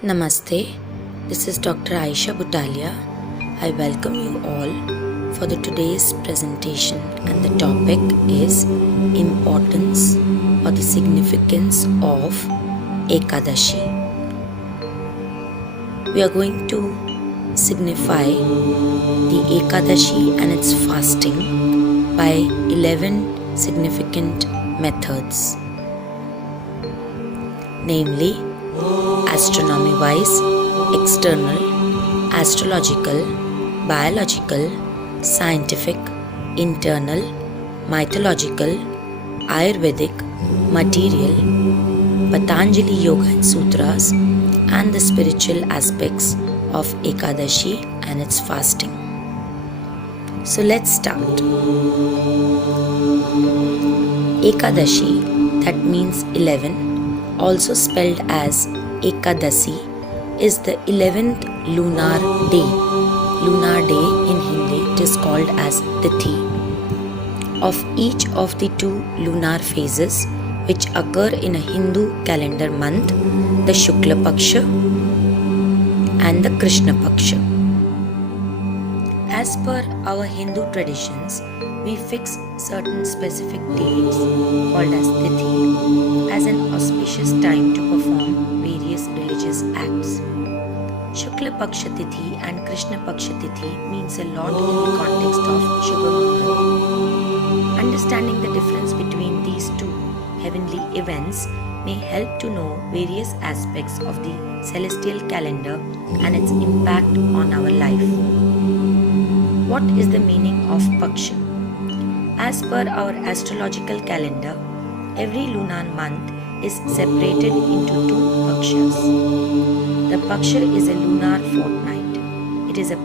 Namaste, this is Dr. Aisha Butalia. I welcome you all for the today's presentation, and the topic is importance or the significance of Ekadashi. We are going to signify the Ekadashi and its fasting by 11 significant methods, namely astronomy-wise, external, astrological, biological, scientific, internal, mythological, Ayurvedic, material, Patanjali Yoga and Sutras, and the spiritual aspects of Ekadashi and its fasting. So let's start. Ekadashi, that means 11, also spelled as Ekadasi, is the 11th lunar day. Lunar day in Hindi it is called as Tithi. Of each of the two lunar phases which occur in a Hindu calendar month, the Shukla Paksha and the Krishna Paksha. As per our Hindu traditions, we fix certain specific dates called as Tithi as an auspicious time to perform various religious acts. Shukla Paksha Tithi and Krishna Paksha Tithi means a lot in the context of Shubha Muhurat. Understanding the difference between these two heavenly events may help to know various aspects of the celestial calendar and its impact on our life. What is the meaning of Paksha? As per our astrological calendar, every lunar month is separated into two Pakshas. The Paksha is a lunar fortnight. It is a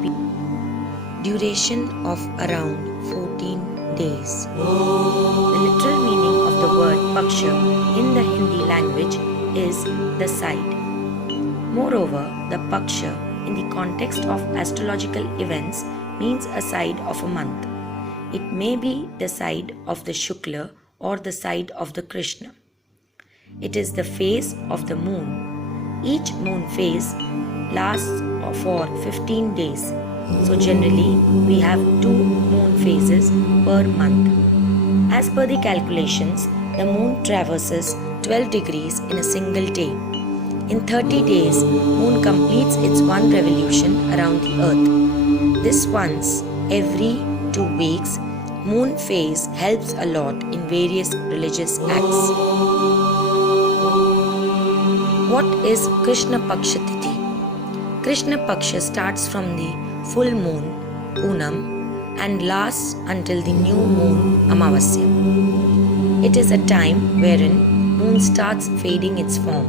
duration of around 14 days. The literal meaning of the word Paksha in the Hindi language is the side. Moreover, the Paksha in the context of astrological events means a side of a month. It may be the side of the Shukla or the side of the Krishna. It is the phase of the moon. Each moon phase lasts for 15 days. So generally, we have 2 moon phases per month. As per the calculations, the moon traverses 12 degrees in a single day. In 30 days, moon completes its one revolution around the earth. This once every 2 weeks, moon phase helps a lot in various religious acts. What is Krishna Paksha Tithi? Krishna Paksha starts from the full moon, Poonam, and lasts until the new moon, Amavasya. It is a time wherein moon starts fading its form.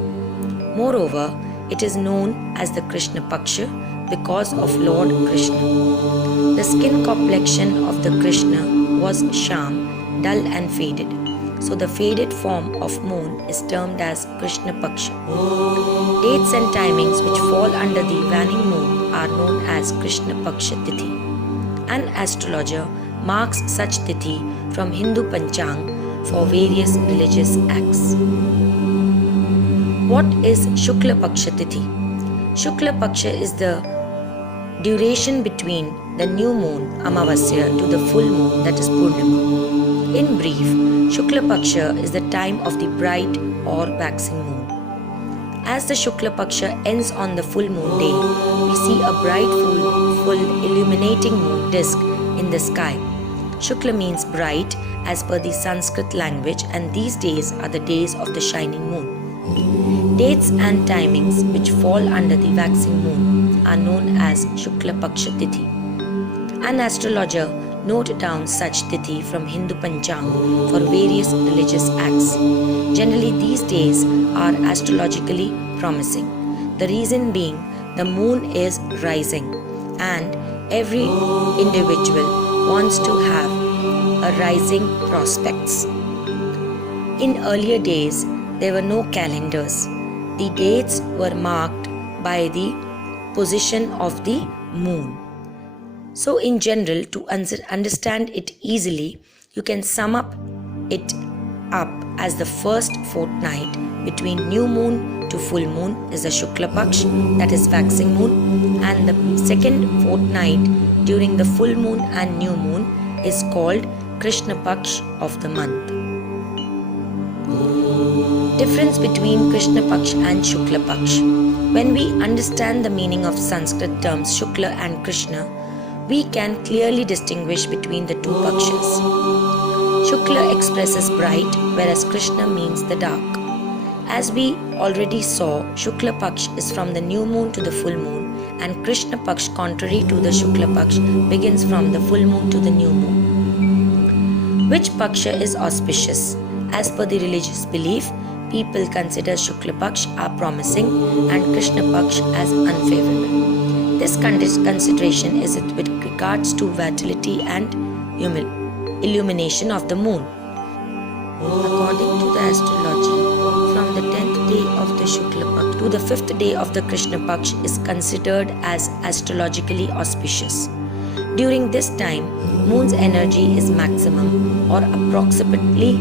Moreover, it is known as the Krishna Paksha because of Lord Krishna. The skin complexion of the Krishna was sham, dull and faded. So the faded form of moon is termed as Krishna Paksha. Dates and timings which fall under the waning moon are known as Krishna Paksha Tithi. An astrologer marks such Tithi from Hindu Panchang for various religious acts. What is Shukla Paksha Tithi? Shukla Paksha is the duration between the new moon Amavasya to the full moon, that is Purnima. In brief, Shukla Paksha is the time of the bright or waxing moon. As the Shukla Paksha ends on the full moon day, we see a bright full illuminating moon disk in the sky. Shukla means bright as per the Sanskrit language, and these days are the days of the shining moon. Dates and timings which fall under the waxing moon are known as Shukla Paksha Tithi. An astrologer note down such Tithi from Hindu Panchang for various religious acts. Generally, these days are astrologically promising. The reason being, the moon is rising and every individual wants to have a rising prospects. In earlier days, there were no calendars. The dates were marked by the position of the moon. So in general, to understand it easily, you can sum it up as the first fortnight between new moon to to full moon is the Shukla Paksh, that is waxing moon, and the second fortnight during the full moon and new moon is called Krishna Paksh of the month. Difference between Krishna Paksh and Shukla Paksh. When we understand the meaning of Sanskrit terms Shukla and Krishna, we can clearly distinguish between the two Pakshas. Shukla expresses bright, whereas Krishna means the dark. As we already saw, Shukla Paksh is from the new moon to the full moon, and Krishna Paksh, contrary to the Shukla Paksh, begins from the full moon to the new moon. Which Paksha is auspicious? As per the religious belief, people consider Shukla Paksh are promising and Krishna Paksh as unfavorable. This consideration is with regards to vitality and illumination of the moon. According to the astrology, from the 10th day of the Shukla Paksh to the 5th day of the Krishna Paksh is considered as astrologically auspicious. During this time, moon's energy is maximum or approximately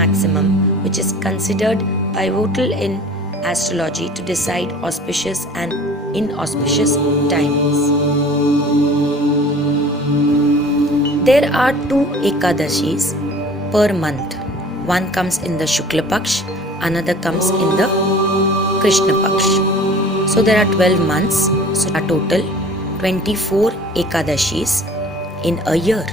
maximum, which is considered pivotal in astrology to decide auspicious and inauspicious timings. There are 2 Ekadashis per month. One comes in the Shukla Paksh, another comes in the Krishna Paksh. So there are 12 months, so a total 24 Ekadashis in a year.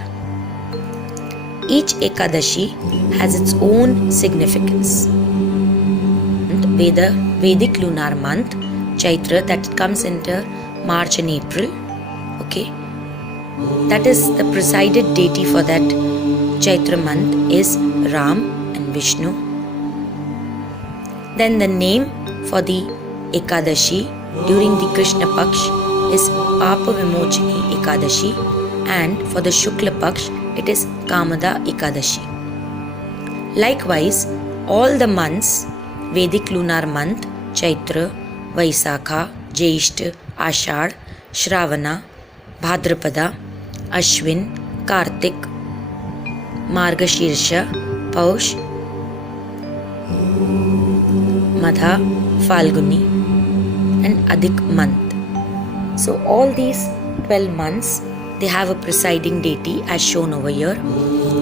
Each Ekadashi has its own significance. Vedic lunar month, Chaitra, that comes into March and April. Okay, that is the presided deity for that Chaitra month is Ram and Vishnu. Then the name for the Ekadashi during the Krishna Paksh is Papa Vimochini Ekadashi, and for the Shukla Paksh it is Kamada Ekadashi. Likewise, all the months, Vedic lunar month, Chaitra, Vaisakha, Jyeshtha, Ashadh, Shravana, Bhadrapada, Ashwin, Kartik, Margashirsha, Paush, Madha, Falguni and Adhik month. So all these 12 months, they have a presiding deity as shown over here,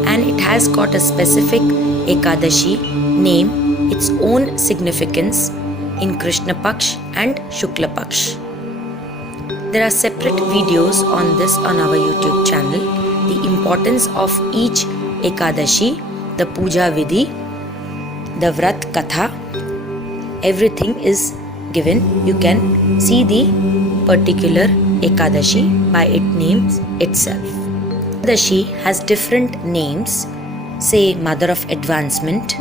and it has got a specific Ekadashi name, its own significance in Krishna Paksh and Shukla Paksh. There are separate videos on this on our YouTube channel. The importance of each Ekadashi, the Puja Vidhi, the Vrat Katha, everything is given. You can see the particular Ekadashi by its names itself. Ekadashi has different names, say Mother of Advancement,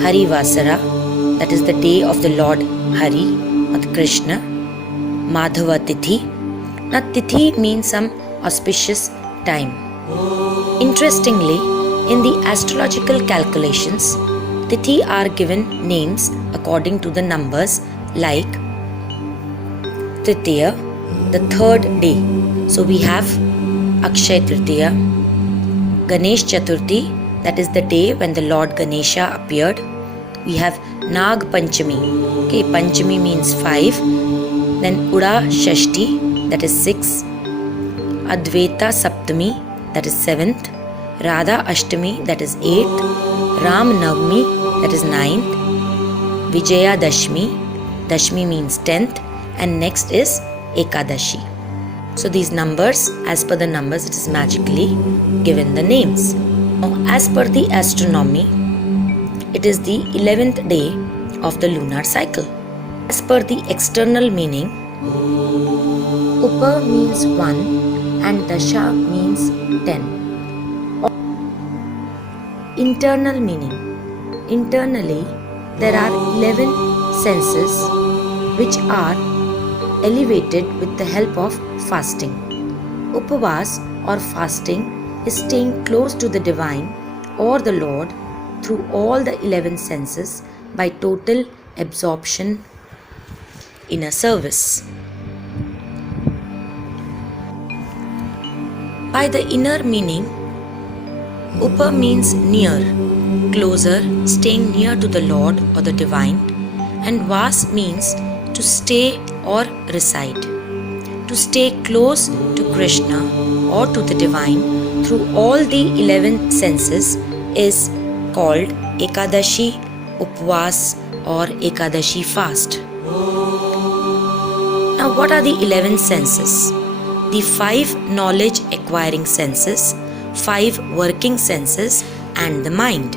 Hari Vasara, that is the day of the Lord Hari or Krishna, Madhava Tithi. Now Tithi means some auspicious time. Interestingly, in the astrological calculations, Tithi are given names according to the numbers like Tritiya, the 3rd day. So we have Akshay Tritiya, Ganesh Chaturthi, that is the day when the Lord Ganesha appeared. We have Nag Panchami. Okay, Panchami means 5. Then Uda Shashti, that is 6. Advaita Saptami, that is 7th. Radha Ashtami, that is 8th. Ram Navami, that is 9th. Vijaya Dashmi, Dashmi means 10th. And next is Ekadashi. So these numbers, as per the numbers, it is magically given the names. Now, as per the astronomy, it is the 11th day of the lunar cycle. As per the external meaning, Upa means 1 and Dasha means 10. Internal meaning. Internally, there are 11 senses which are elevated with the help of fasting. Upavas or fasting is staying close to the divine or the Lord through all the 11 senses by total absorption in a service. By the inner meaning, Upa means near, closer, staying near to the Lord or the divine, and Vas means to stay or reside. To stay close to Krishna or to the divine through all the 11 senses is called Ekadashi, Upvas or Ekadashi fast. Now, what are the 11 senses? The 5 knowledge acquiring senses, 5 working senses, and the mind.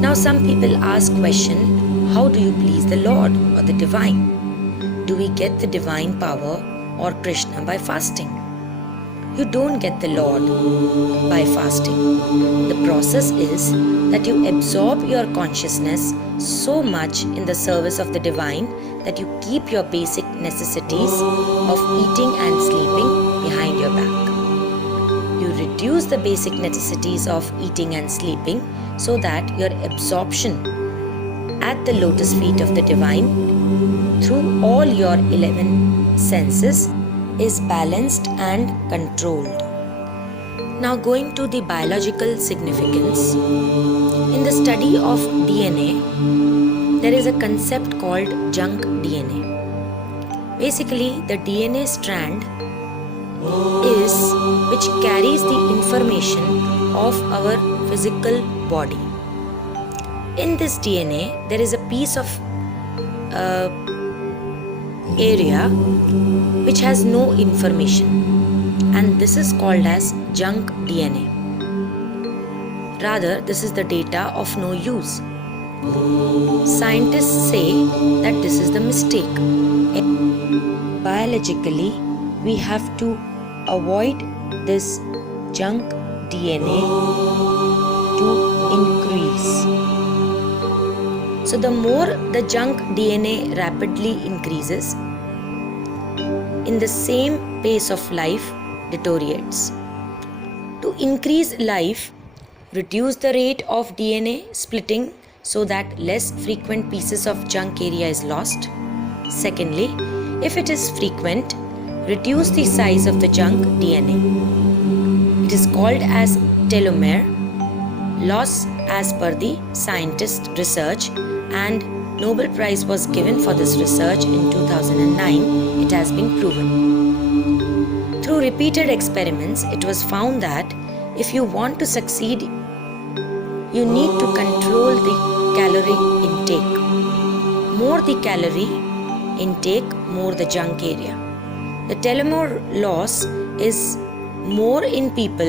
Now, some people ask question, how do you please the Lord or the divine? Do we get the divine power or Krishna by fasting? You don't get the Lord by fasting. The process is that you absorb your consciousness so much in the service of the divine that you keep your basic necessities of eating and sleeping behind your back. You reduce the basic necessities of eating and sleeping so that your absorption at the lotus feet of the divine through all your 11 senses is balanced and controlled. Now, going to the biological significance. In the study of DNA, there is a concept called junk DNA. Basically, the DNA strand is which carries the information of our physical body. In this DNA, there is a piece of area which has no information, and this is called as junk DNA. Rather, this is the data of no use. Scientists say that this is the mistake. Biologically, we have to avoid this junk DNA to increase. So the more the junk DNA rapidly increases, in the same pace of life deteriorates. To increase life, reduce the rate of DNA splitting so that less frequent pieces of junk area is lost. Secondly, if it is frequent, reduce the size of the junk DNA. It is called as telomere loss as per the scientist research, and Nobel Prize was given for this research in 2009. It has been proven. Through repeated experiments, it was found that if you want to succeed, you need to control the calorie intake. More the calorie intake, more the junk area. The telomere loss is more in people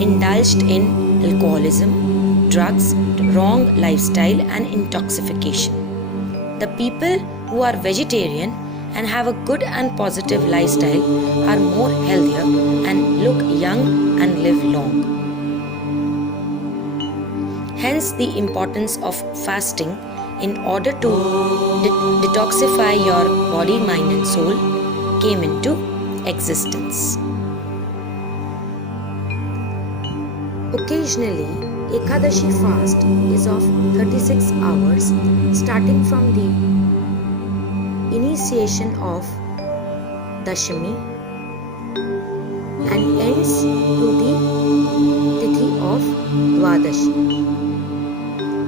indulged in alcoholism, drugs, wrong lifestyle and intoxication. The people who are vegetarian and have a good and positive lifestyle are more healthier and look young and live long. Hence the importance of fasting in order to detoxify your body, mind and soul came into existence. Occasionally, Ekadashi fast is of 36 hours starting from the initiation of Dashami and ends to the Tithi of Dwadashi.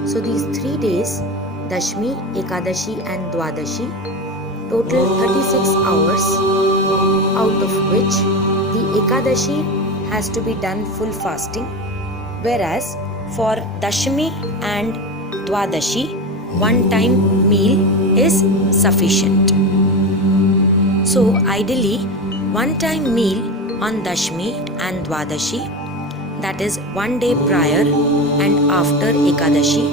So these 3 days, Dashmi, Ekadashi and Dwadashi, total 36 hours, out of which the Ekadashi has to be done full fasting, whereas for Dashami and Dwadashi, one-time meal is sufficient. So ideally, one-time meal on Dashami and Dwadashi, that is 1 day prior and after Ekadashi,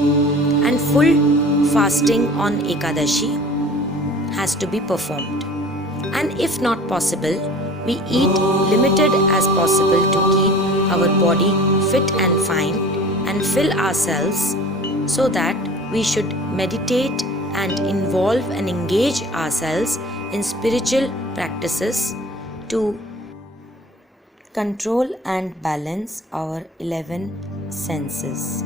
and full fasting on Ekadashi has to be performed. And if not possible, we eat limited as possible to keep our body fit and fine and fill ourselves, so that we should meditate and involve and engage ourselves in spiritual practices to control and balance our 11 senses.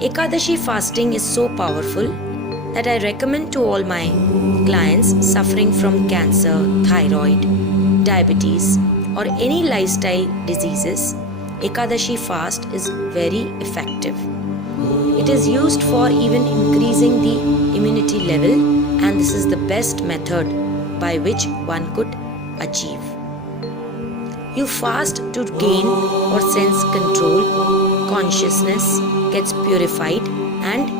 Ekadashi fasting is so powerful that I recommend to all my clients suffering from cancer, thyroid, diabetes or any lifestyle diseases. Ekadashi fast is very effective. It is used for even increasing the immunity level, and this is the best method by which one could achieve. You fast to gain or sense control, consciousness gets purified and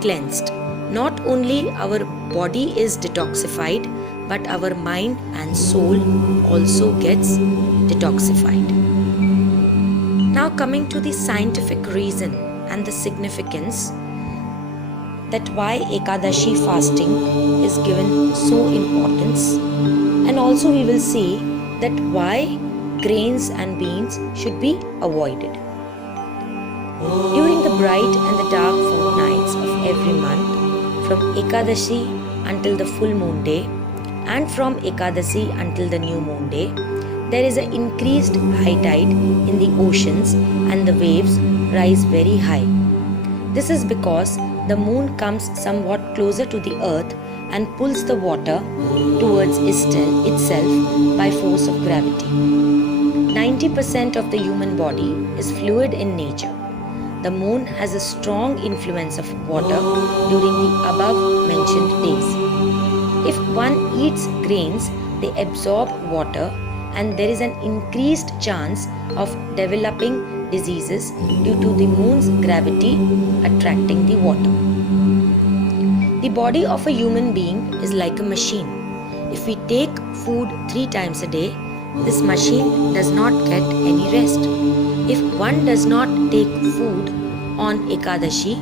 cleansed. Not only our body is detoxified, but our mind and soul also gets detoxified. Now coming to the scientific reason and the significance that why Ekadashi fasting is given so importance, and also we will see that why grains and beans should be avoided. During the bright and the dark fortnights of every month, from Ekadashi until the full moon day and from Ekadasi until the new moon day, there is an increased high tide in the oceans and the waves rise very high. This is because the moon comes somewhat closer to the earth and pulls the water towards itself by force of gravity. 90% of the human body is fluid in nature. The moon has a strong influence of water during the above mentioned days. If one eats grains, they absorb water, and there is an increased chance of developing diseases due to the moon's gravity attracting the water. The body of a human being is like a machine. If we take food 3 times a day, this machine does not get any rest. If one does not take food on Ekadashi,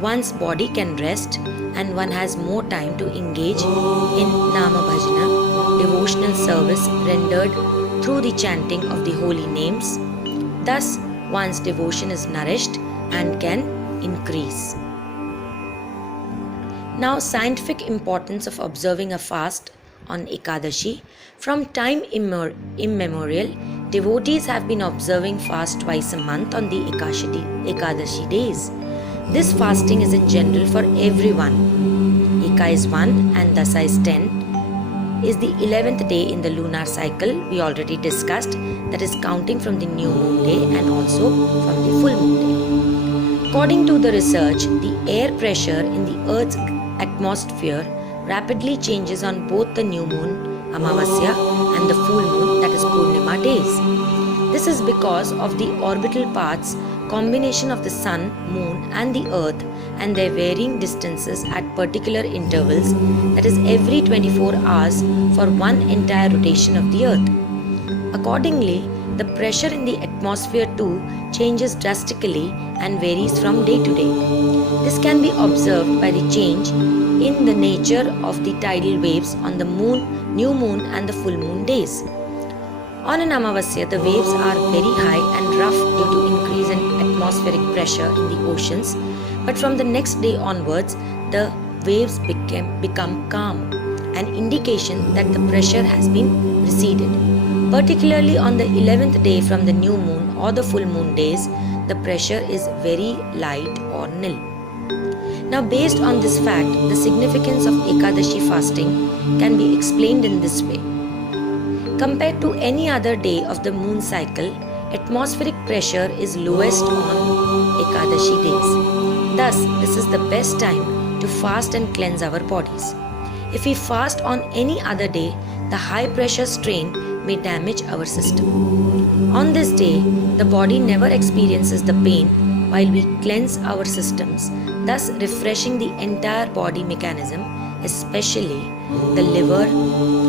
one's body can rest and one has more time to engage in Nama Bhajana, devotional service rendered through the chanting of the holy names. Thus, one's devotion is nourished and can increase. Now, scientific importance of observing a fast on Ekadashi. From time immemorial, devotees have been observing fast twice a month on the Ekadashi days. This fasting is in general for everyone. Eka is 1 and Dasa is 10. Is the 11th day in the lunar cycle we already discussed, that is counting from the new moon day and also from the full moon day. According to the research, the air pressure in the Earth's atmosphere rapidly changes on both the new moon, Amavasya, and the full moon, that is Purnima days. This is because of the orbital paths, combination of the sun, moon and the earth and their varying distances at particular intervals, that is every 24 hours for one entire rotation of the earth. Accordingly, the pressure in the atmosphere too changes drastically and varies from day to day. This can be observed by the change in the nature of the tidal waves on the moon, new moon and the full moon days. On an Amavasya, the waves are very high and rough due to increase in atmospheric pressure in the oceans, but from the next day onwards, the waves become calm, an indication that the pressure has been receded. Particularly on the 11th day from the new moon or the full moon days, the pressure is very light or nil. Now, based on this fact, the significance of Ekadashi fasting can be explained in this way. Compared to any other day of the moon cycle, atmospheric pressure is lowest on Ekadashi days. Thus, this is the best time to fast and cleanse our bodies. If we fast on any other day, the high pressure strain may damage our system. On this day, the body never experiences the pain while we cleanse our systems, thus refreshing the entire body mechanism, especially the liver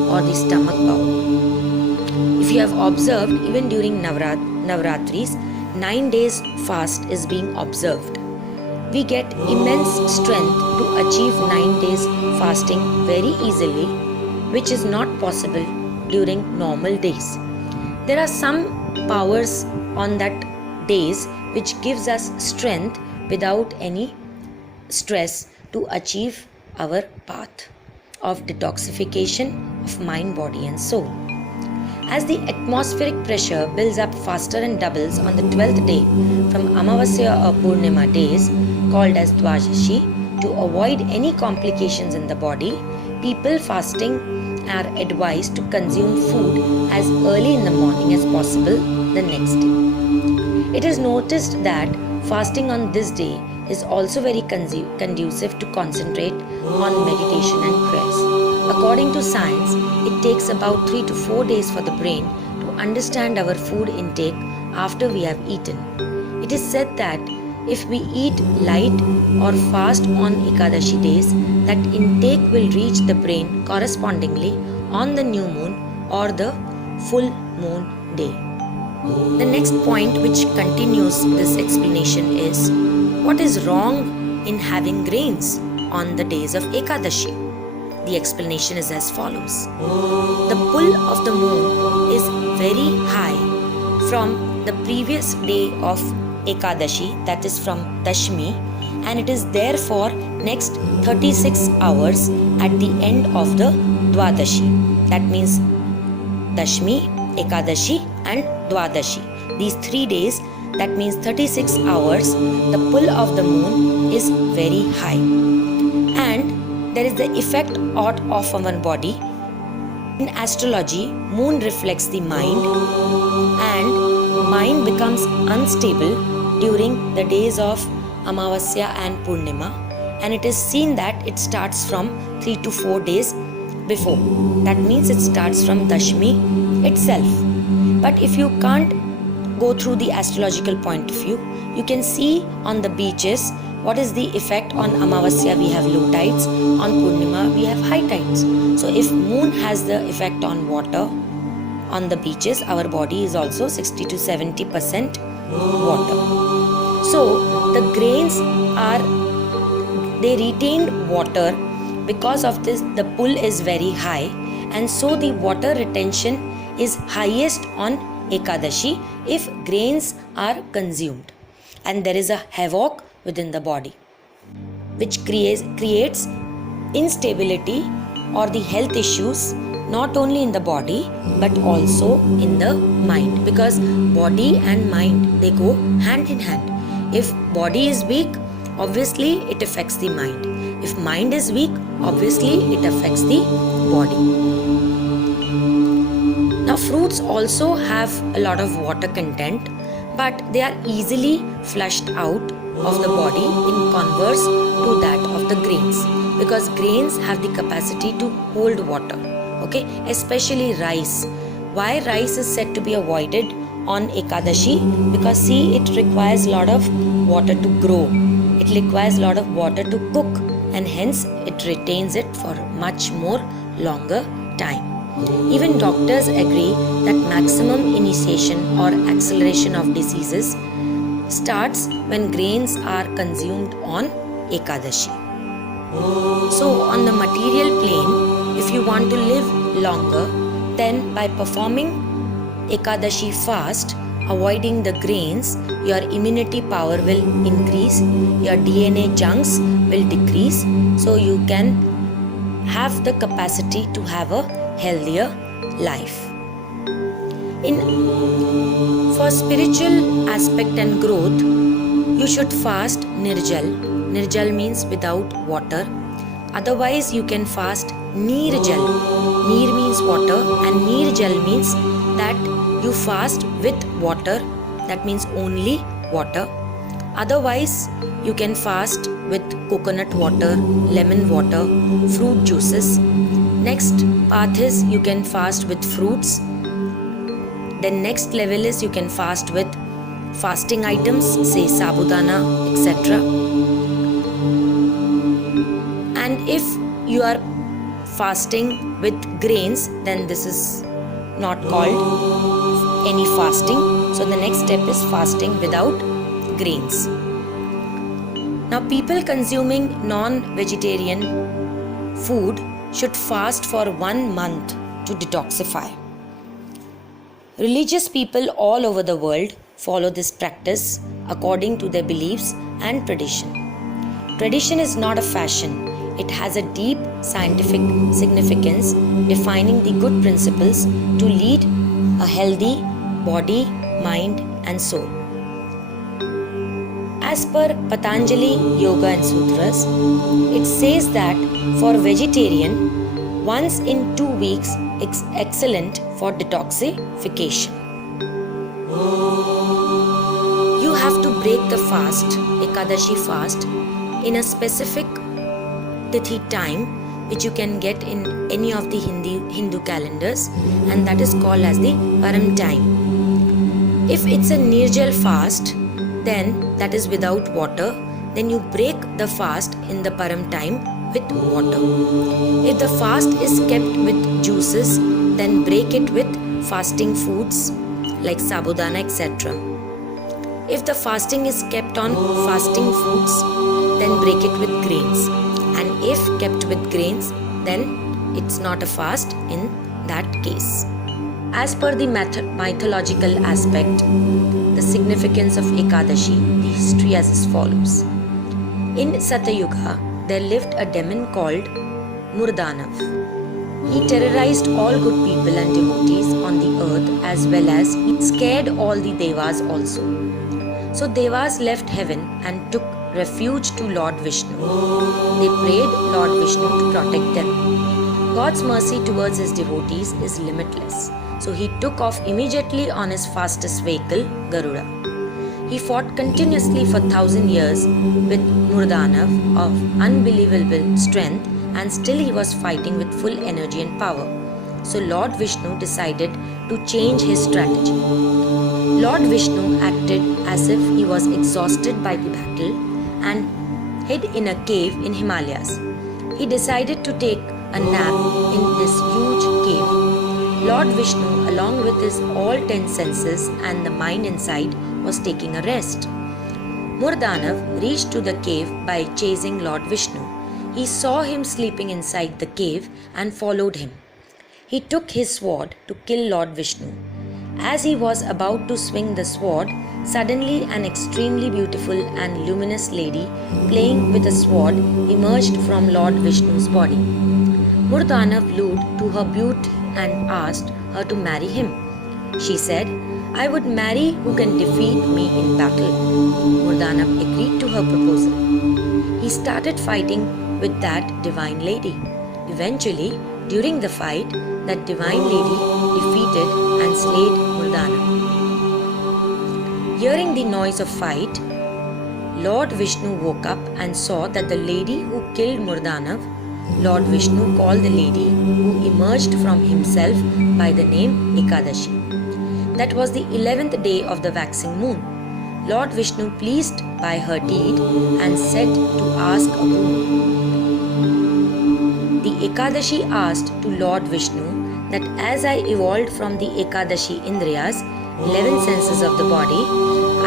or the stomach bowl. If you have observed, even during Navratris, 9 days fast is being observed. We get immense strength to achieve 9 days fasting very easily, which is not possible during normal days. There are some powers on that days which gives us strength without any stress to achieve our path of detoxification of mind, body and soul. As the atmospheric pressure builds up faster and doubles on the 12th day from Amavasya or Purnima days, called as Dwajashi, to avoid any complications in the body, people fasting are advised to consume food as early in the morning as possible the next day. It is noticed that fasting on this day is also very conducive to concentrate on meditation and prayers. According to science, it takes about 3 to 4 days for the brain to understand our food intake after we have eaten. It is said that if we eat light or fast on Ekadashi days, that intake will reach the brain correspondingly on the new moon or the full moon day. The next point which continues this explanation is what is wrong in having grains on the days of Ekadashi. The explanation is as follows. The pull of the moon is very high from the previous day of Ekadashi, that is from Dashmi, and it is therefore next 36 hours at the end of the Dwadashi. That means Dashmi, Ekadashi and Dwadashi. These 3 days, that means 36 hours, the pull of the moon is very high. And there is the effect of our body. In astrology, moon reflects the mind and mind becomes unstable during the days of Amavasya and Purnima, and it is seen that it starts from 3 to 4 days before. That means it starts from Dashmi itself. But if you can't go through the astrological point of view, you can see on the beaches what is the effect. On Amavasya we have low tides, on Purnima we have high tides. So if moon has the effect on water on the beaches, our body is also 60 to 70% water. So the grains they retained water. Because of this, the pull is very high, and so the water retention is highest on Ekadashi if grains are consumed, and there is a havoc within the body which creates instability or the health issues not only in the body but also in the mind, because body and mind, they go hand in hand. If body is weak, obviously it affects the mind. If mind is weak, obviously it affects the body. Now fruits also have a lot of water content, but they are easily flushed out of the body in converse to that of the grains, because grains have the capacity to hold water, okay, especially rice. Why rice is said to be avoided on Ekadashi? Because see, it requires a lot of water to grow, it requires a lot of water to cook, and hence it retains it for much more longer time. Even doctors agree that maximum initiation or acceleration of diseases starts when grains are consumed on Ekadashi. So on the material plane, if you want to live longer, then by performing Ekadashi fast, avoiding the grains, your immunity power will increase, your DNA junks will decrease, so you can have the capacity to have a healthier life. For spiritual aspect and growth, you should fast Nirjal. Nirjal means without water. Otherwise, you can fast Nirjal. Nir means water and Nirjal means that you fast with water. That means only water. Otherwise, you can fast with coconut water, lemon water, fruit juices. Next path is you can fast with fruits. Then next level is you can fast with fasting items, say sabudana, etc. And if you are fasting with grains, then this is not called any fasting. So the next step is fasting without grains. Now people consuming non-vegetarian food should fast for 1 month to detoxify. Religious people all over the world follow this practice according to their beliefs and tradition. Tradition is not a fashion. It has a deep scientific significance defining the good principles to lead a healthy body, mind and soul. As per Patanjali Yoga and Sutras, it says that for vegetarian, once in 2 weeks is excellent for detoxification. You have to break the fast Ekadashi fast in a specific tithi time which you can get in any of the Hindu calendars, and that is called as the Param time. If it's a Nirjal fast, then that is without water, then you break the fast in the Param time with water. If the fast is kept with juices, then break it with fasting foods like sabudana, etc. If the fasting is kept on fasting foods, then break it with grains. And if kept with grains, then it's not a fast in that case. As per the mythological aspect, the significance of Ekadashi, the history as is follows. In Satyuga, there lived a demon called Murdanav. He terrorized all good people and devotees on the earth, as well as he scared all the Devas also. So Devas left heaven and took refuge to Lord Vishnu. They prayed Lord Vishnu to protect them. God's mercy towards his devotees is limitless. So he took off immediately on his fastest vehicle, Garuda. He fought continuously for 1,000 years with Murdanav of unbelievable strength, and still he was fighting with full energy and power. So Lord Vishnu decided to change his strategy. Lord Vishnu acted as if he was exhausted by the battle and hid in a cave in Himalayas. He decided to take a nap in this huge cave. Lord Vishnu, along with his all 10 senses and the mind inside, was taking a rest. Murdanav reached to the cave by chasing Lord Vishnu. He saw him sleeping inside the cave and followed him. He took his sword to kill Lord Vishnu. As he was about to swing the sword, suddenly an extremely beautiful and luminous lady playing with a sword emerged from Lord Vishnu's body. Murdanav lured to her beauty and asked her to marry him. She said, "I would marry who can defeat me in battle." Murdanav agreed to her proposal. He started fighting with that divine lady. Eventually, during the fight, that divine lady defeated and slayed Murdanav. Hearing the noise of fight, Lord Vishnu woke up and saw that the lady who killed Murdanav, Lord Vishnu called the lady who emerged from himself by the name Ekadashi. That was the 11th day of the waxing moon. Lord Vishnu, pleased by her deed, and said to ask a boon. The Ekadashi asked to Lord Vishnu that as I evolved from the Ekadashi Indriyas, 11 senses of the body,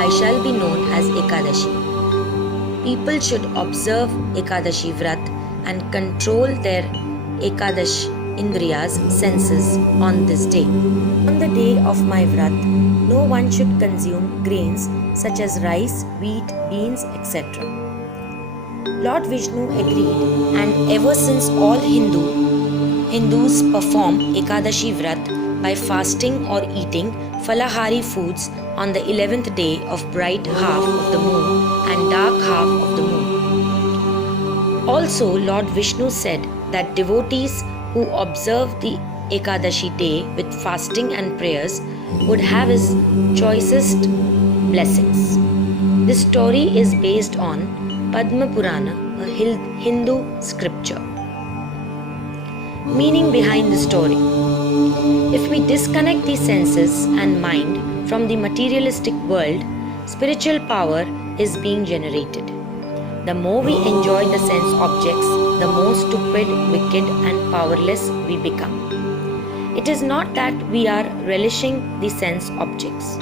I shall be known as Ekadashi. People should observe Ekadashi Vrat and control their Ekadash Indriyas senses on this day. On the day of my Vrat, no one should consume grains such as rice, wheat, beans, etc. Lord Vishnu agreed, and ever since all Hindus perform Ekadashi Vrat by fasting or eating falahari foods on the 11th day of bright half of the moon and dark half of the moon. Also, Lord Vishnu said that devotees who observe the Ekadashi day with fasting and prayers would have his choicest blessings. This story is based on Padma Purana, a Hindu scripture. Meaning behind the story: if we disconnect the senses and mind from the materialistic world, spiritual power is being generated. The more we enjoy the sense objects, the more stupid, wicked, and powerless we become. It is not that we are relishing the sense objects.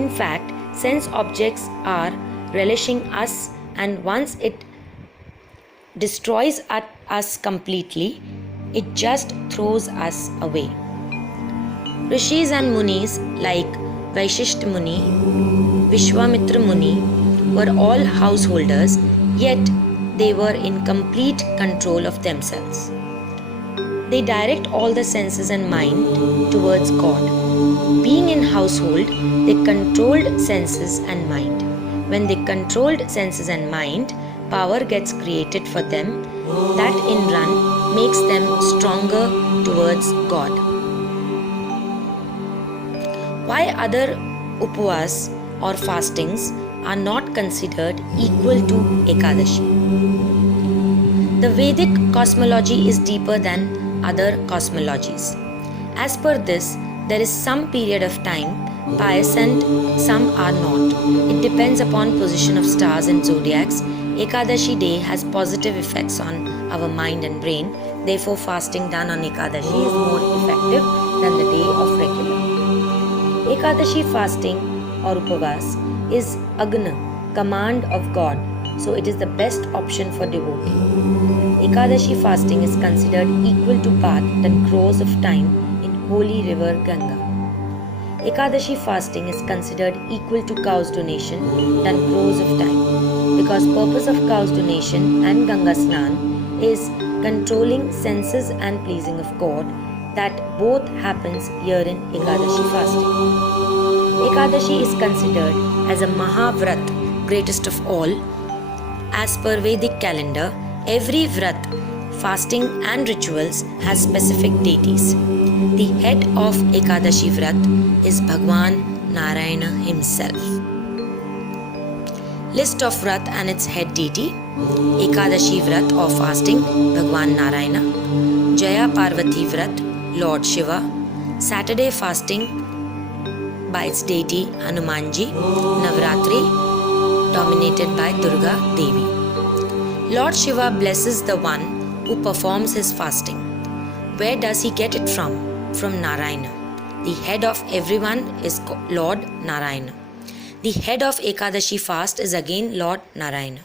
In fact, sense objects are relishing us, and once it destroys us completely, it just throws us away. Rishis and Munis like Vaishishth Muni, Vishwamitra Muni were all householders, yet they were in complete control of themselves. They direct all the senses and mind towards God. Being in household, they controlled senses and mind. When they controlled senses and mind, power gets created for them that in run makes them stronger towards God. Why other upvas or fastings are not considered equal to Ekadashi. The Vedic cosmology is deeper than other cosmologies. As per this, there is some period of time pious and some are not. It depends upon position of stars and zodiacs. Ekadashi day has positive effects on our mind and brain. Therefore, fasting done on Ekadashi is more effective than the day of regular. Ekadashi fasting or Upavas is Agna, command of God. So it is the best option for devotee. Ekadashi fasting is considered equal to bath that grows of time in holy river Ganga. Ekadashi fasting is considered equal to cow's donation done crores of time, because purpose of cow's donation and Ganga Snan is controlling senses and pleasing of God, that both happens here in Ekadashi fasting. Ekadashi is considered as a Mahavrat, greatest of all. As per Vedic calendar, every Vrat, fasting and rituals has specific deities. The head of Ekadashi Vrat is Bhagwan Narayana himself. List of Vrat and its head deity. Ekadashi Vrat or fasting, Bhagwan Narayana. Jaya Parvati Vrat, Lord Shiva. Saturday fasting by its deity Hanumanji. Navratri dominated by Durga Devi. Lord Shiva blesses the one who performs his fasting. Where does he get it from? From Narayana. The head of everyone is Lord Narayana. The head of Ekadashi fast is again Lord Narayana.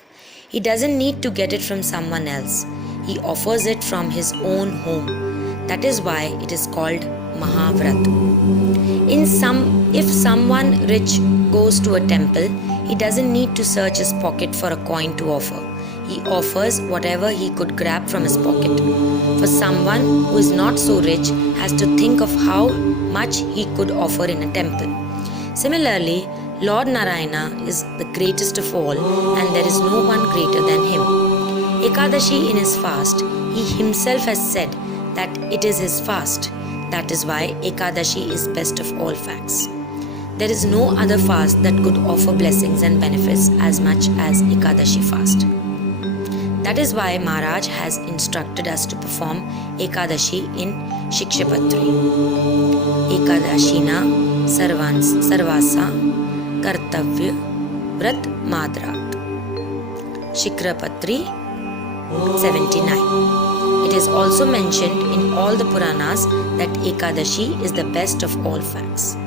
He doesn't need to get it from someone else. He offers it from his own home. That is why it is called Mahavrat. If someone rich goes to a temple, he doesn't need to search his pocket for a coin to offer. He offers whatever he could grab from his pocket. For someone who is not so rich has to think of how much he could offer in a temple. Similarly, Lord Narayana is the greatest of all, and there is no one greater than him. Ekadashi in his fast, he himself has said that it is his fast. That is why Ekadashi is best of all fasts. There is no other fast that could offer blessings and benefits as much as Ekadashi fast. That is why Maharaj has instructed us to perform Ekadashi in Shikshapatri. Ekadashina Sarvasa Kartavya Vrat Madrat. Shikrapatri 79. It is also mentioned in all the Puranas that Ekadashi is the best of all fasts.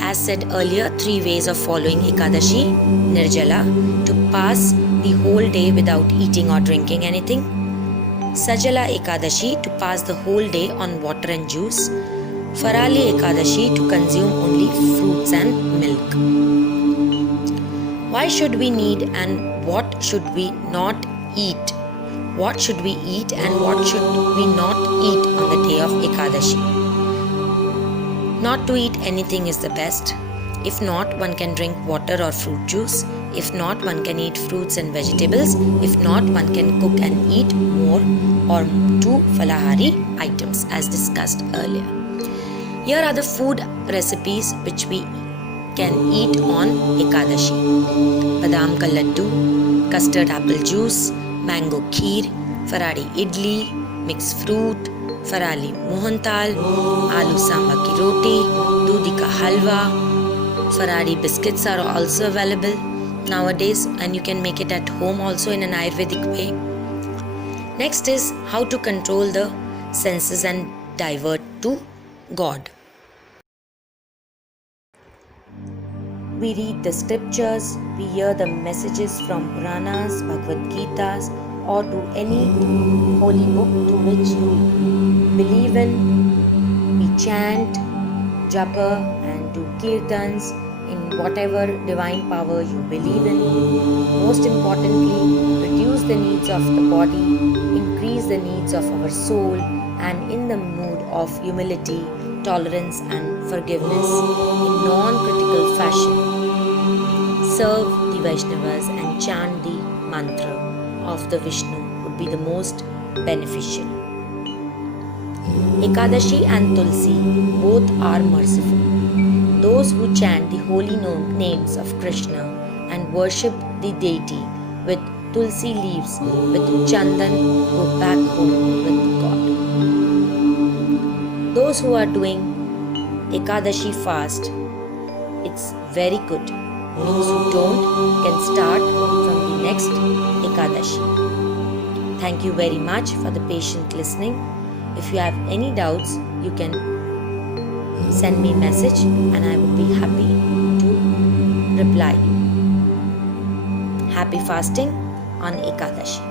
As said earlier, 3 ways of following Ekadashi. Nirjala, to pass the whole day without eating or drinking anything. Sajala Ekadashi, to pass the whole day on water and juice. Farali Ekadashi, to consume only fruits and milk. Why should we need and what should we not eat? What should we eat and what should we not eat on the day of Ekadashi? Not to eat anything is the best. If not, one can drink water or fruit juice. If not, one can eat fruits and vegetables. If not, one can cook and eat more or 2 falahari items as discussed earlier. Here are the food recipes which we can eat on Ekadashi. Badam ka laddu, custard apple juice, mango kheer, faradi idli, mixed fruit, farali mohantal, aloo samba ki roti, dudhi ka halwa. Faradi biscuits are also available nowadays, and you can make it at home also in an Ayurvedic way. Next is how to control the senses and divert to God. We read the scriptures, we hear the messages from Puranas, Bhagavad Gitas, or do any holy book to which you believe in. We chant, japa, and do kirtans in whatever divine power you believe in. Most importantly, reduce the needs of the body, increase the needs of our soul, and in the mood of humility, tolerance, and forgiveness in non-critical fashion. Serve the Vaishnavas and chant the mantra of the Vishnu would be the most beneficial. Ekadashi and Tulsi both are merciful. Those who chant the holy names of Krishna and worship the deity with tulsi leaves with chandan go back home with God. Those who are doing Ekadashi fast, it's very good. Those who don't can start from the next Ekadashi. Thank you very much for the patient listening. If you have any doubts, you can send me a message and I would be happy to reply you. Happy fasting on Ekadashi.